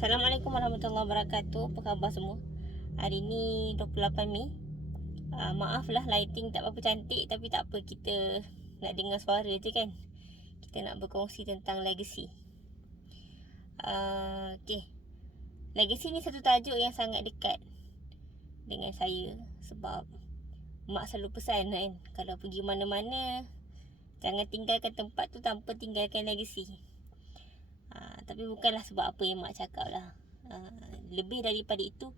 Assalamualaikum warahmatullahi wabarakatuh. Apa khabar semua? Hari ni 28 Mei. Maaf lah lighting tak berapa cantik, tapi tak apa, kita nak dengar suara je kan. Kita nak berkongsi tentang legacy. Okay. Legacy ni satu tajuk yang sangat dekat dengan saya. Sebab mak selalu pesan kan, kalau pergi mana-mana, jangan tinggalkan tempat tu tanpa tinggalkan legacy. Tapi bukanlah sebab apa yang mak cakap lah. Lebih daripada itu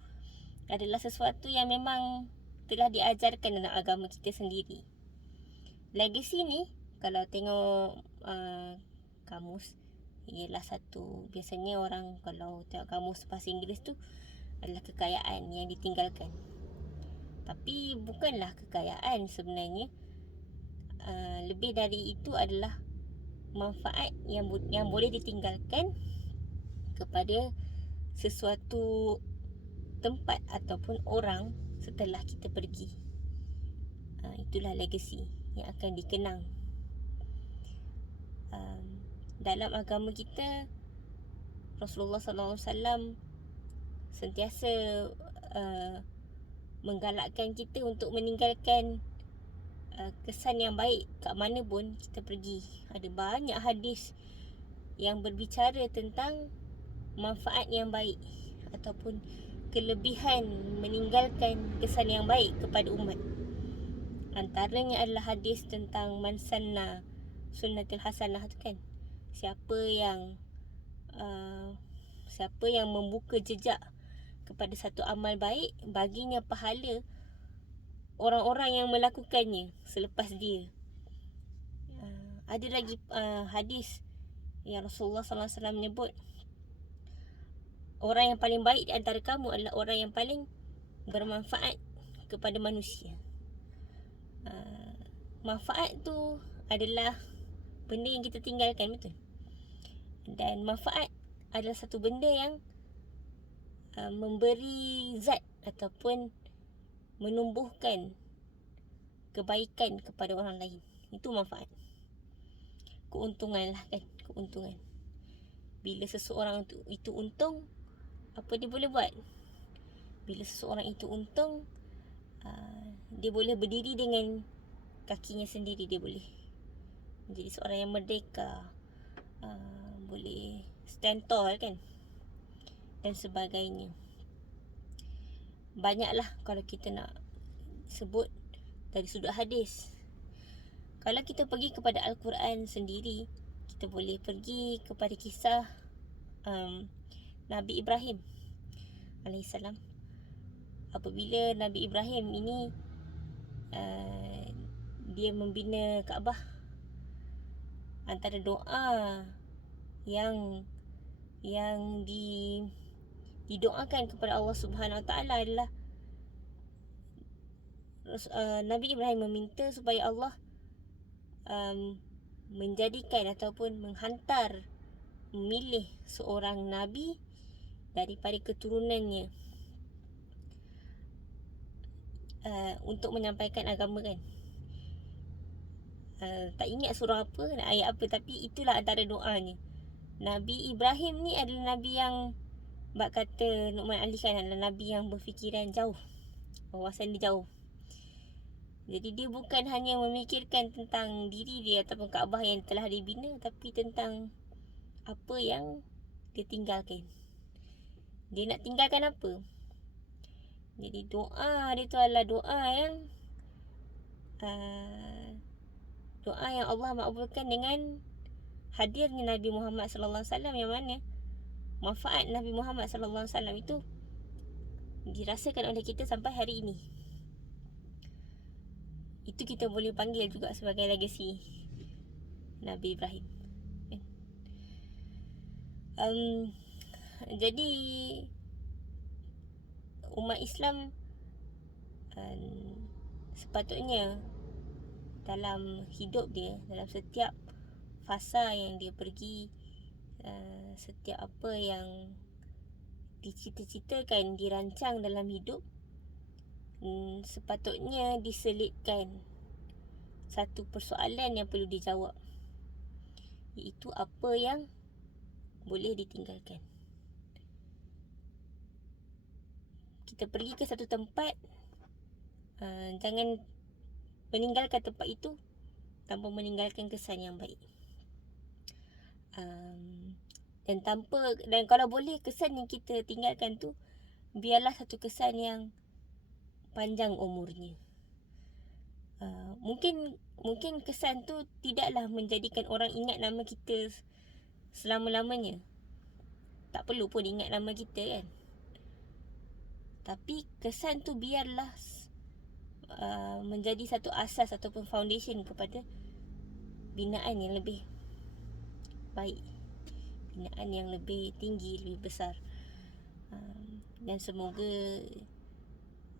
adalah sesuatu yang memang telah diajarkan dalam agama kita sendiri. Legacy ni, kalau tengok kamus, ialah satu, biasanya orang kalau tengok kamus bahasa Inggeris tu adalah kekayaan yang ditinggalkan. Tapi bukanlah kekayaan sebenarnya. Lebih dari itu adalah manfaat yang boleh ditinggalkan kepada sesuatu tempat ataupun orang setelah kita pergi. Itulah legacy yang akan dikenang. Dalam agama kita, Rasulullah SAW sentiasa menggalakkan kita untuk meninggalkan kesan yang baik kat mana pun kita pergi. Ada banyak hadis yang berbicara tentang manfaat yang baik ataupun kelebihan meninggalkan kesan yang baik kepada umat. Antaranya adalah hadis tentang man sanna sunnatul hasanah tu kan. Siapa yang membuka jejak kepada satu amal baik, baginya pahala orang-orang yang melakukannya selepas dia. Ada lagi hadis yang Rasulullah SAW menyebut, orang yang paling baik di antara kamu adalah orang yang paling bermanfaat kepada manusia. Manfaat tu adalah benda yang kita tinggalkan, betul? Dan manfaat adalah satu benda yang memberi zat ataupun menumbuhkan kebaikan kepada orang lain. Itu manfaat. Keuntungan lah kan, keuntungan. Bila seseorang itu untung, apa dia boleh buat? Bila seseorang itu untung, dia boleh berdiri dengan kakinya sendiri, dia boleh menjadi seorang yang merdeka, boleh stand tall kan, dan sebagainya. Banyaklah kalau kita nak sebut dari sudut hadis. Kalau kita pergi kepada Al-Quran sendiri, kita boleh pergi kepada kisah Nabi Ibrahim alaihissalam. Apabila Nabi Ibrahim ini dia membina Kaabah, antara doa yang didoakan kepada Allah Subhanahu Wa Taala adalah Nabi Ibrahim meminta supaya Allah menjadikan ataupun memilih seorang nabi daripada keturunannya untuk menyampaikan agama kan. Tak ingat surah apa, ayat apa, tapi itulah antara doanya. Nabi Ibrahim ni adalah Nabi yang bak kata Nu'man Ali kan, adalah Nabi yang berfikiran jauh, wawasan dia jauh. Jadi dia bukan hanya memikirkan tentang diri dia ataupun Kaabah yang telah dibina, tapi tentang apa yang dia tinggalkan. Dia nak tinggalkan apa? Jadi doa dia tu adalah doa yang Allah makbulkan dengan hadirnya Nabi Muhammad sallallahu alaihi wasallam, yang mana manfaat Nabi Muhammad sallallahu alaihi wasallam itu dirasakan oleh kita sampai hari ini. Itu kita boleh panggil juga sebagai legacy Nabi Ibrahim. Jadi umat Islam sepatutnya dalam hidup dia, dalam setiap fasa yang dia pergi, setiap apa yang dicita-citakan, dirancang dalam hidup, sepatutnya diselitkan satu persoalan yang perlu dijawab, iaitu apa yang boleh ditinggalkan. kita pergi ke satu tempat, jangan meninggalkan tempat itu tanpa meninggalkan kesan yang baik. Dan kalau boleh kesan yang kita tinggalkan tu biarlah satu kesan yang panjang umurnya. Mungkin kesan tu tidaklah menjadikan orang ingat nama kita selama-lamanya. Tak perlu pun ingat nama kita kan. Tapi kesan tu biarlah menjadi satu asas ataupun foundation kepada binaan yang lebih baik, binaan yang lebih tinggi, lebih besar. Dan semoga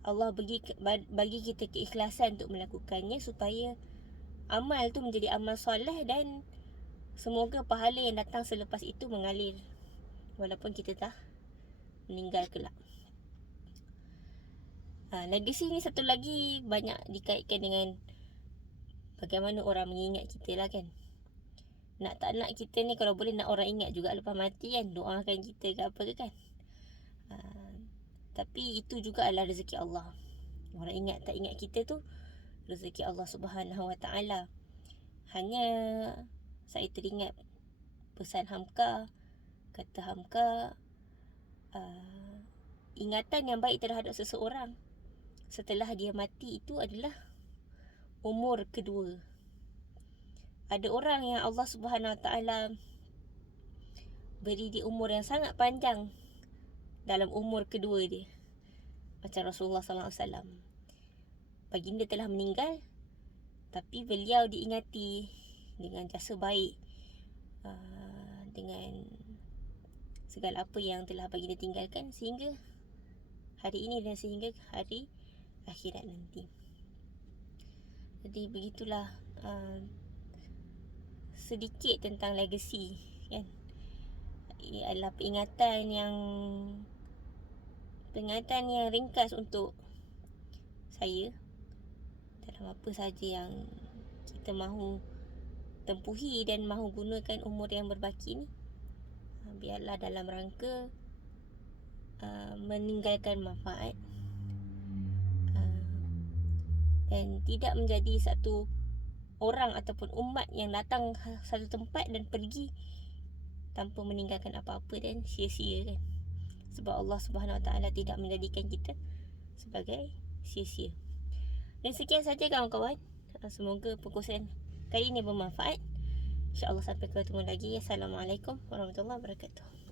Allah bagi kita keikhlasan untuk melakukannya, supaya amal tu menjadi amal soleh, dan semoga pahala yang datang selepas itu mengalir walaupun kita dah meninggal kelak. Legacy ni satu lagi banyak dikaitkan dengan bagaimana orang mengingat kita lah kan. Nak tak nak kita ni kalau boleh nak orang ingat juga lepas mati kan, doakan kita ke apa ke kan. Tapi itu juga adalah rezeki Allah. Orang ingat tak ingat kita tu rezeki Allah Subhanahu Wa Taala. Hanya saya teringat pesan Hamka, kata Hamka, ingatan yang baik terhadap seseorang setelah dia mati itu adalah umur kedua. Ada orang yang Allah Subhanahu Wa Taala beri dia umur yang sangat panjang dalam umur kedua dia. Macam Rasulullah SAW. Baginda telah meninggal, tapi beliau diingati dengan jasa baik, dengan segala apa yang telah baginda tinggalkan sehingga hari ini dan sehingga hari akhirat nanti. Jadi begitulah sedikit tentang legacy kan. Ia adalah peringatan yang ringkas untuk saya dalam apa saja yang kita mahu tempuhi dan mahu gunakan umur yang berbaki ni. Biarlah dalam rangka meninggalkan manfaat, dan tidak menjadi satu orang ataupun umat yang datang satu tempat dan pergi tanpa meninggalkan apa-apa dan sia-sia kan. Sebab Allah Subhanahu Wa Taala tidak menjadikan kita sebagai sia-sia. Dan sekian saja kawan-kawan. Semoga perkongsian kali ini bermanfaat. InsyaAllah sampai ketemu lagi. Assalamualaikum warahmatullahi wabarakatuh.